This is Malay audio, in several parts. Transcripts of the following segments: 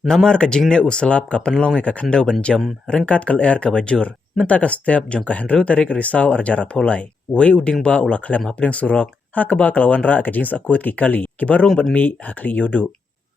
Namar ka jingne usalap ka penlonge ka khandau banjam rengkat kal air ka bajur. Menta ka step jong ka henru tarik risau arjara polai. Wei uding ba ula klem hapdeng surok. Ha ka ba kalawan ra ka jings akut ki kali. Ki barung bat mi hakli yodu.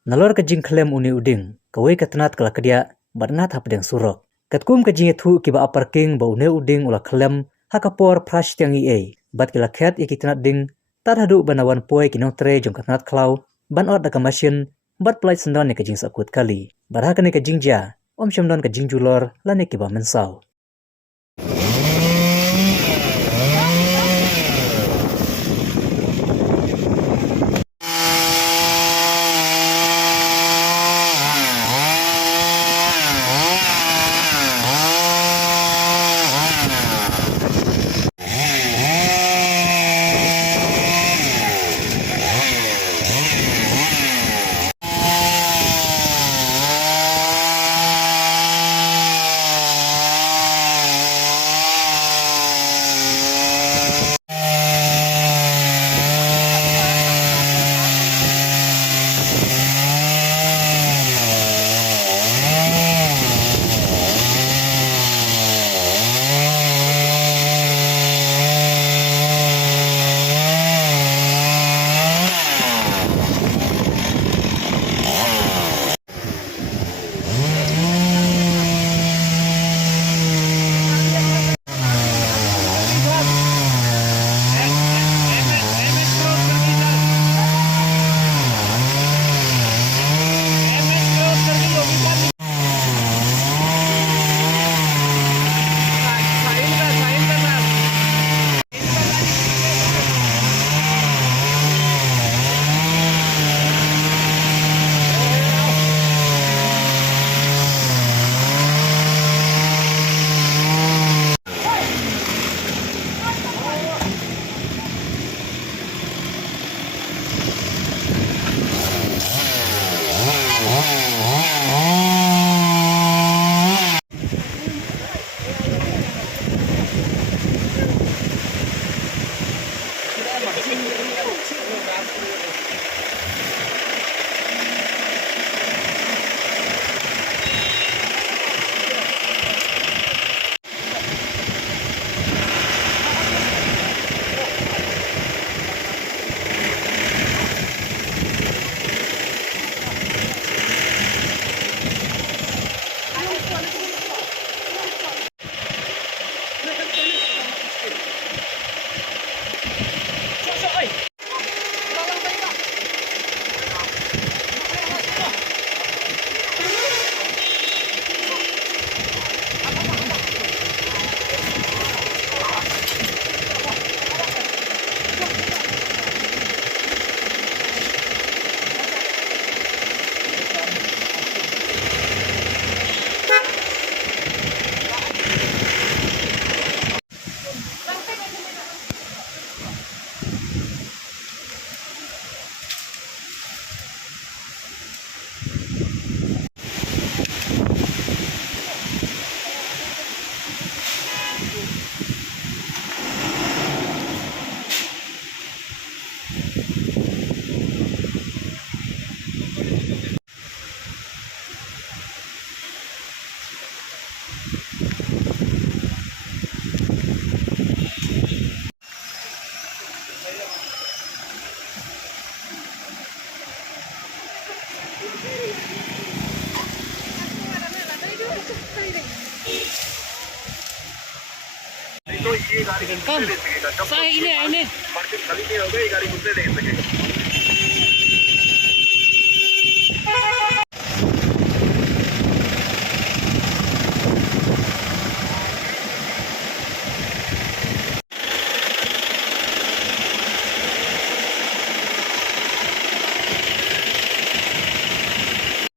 Nalor ka jing klem uni uding. Ka wei ka tenat kala kedia bat ngat hapdeng surok. Katkum ka jing ethu ki ba aparking ba une uding ula klem. Ha ka por prash tiang i bat kila khet iki tenat ding. Tar hadu banawan poe kinong tre jong ka tenat klau. Ban ot da ka masin. Bat pelait sendon ni kajing sakut kali. Barha kani kajing ja. Om syamdon kajing julor lani kiba mensau. Kang, saya ini. Parkir kali ini हो गई गाड़ी मुझसे ले सके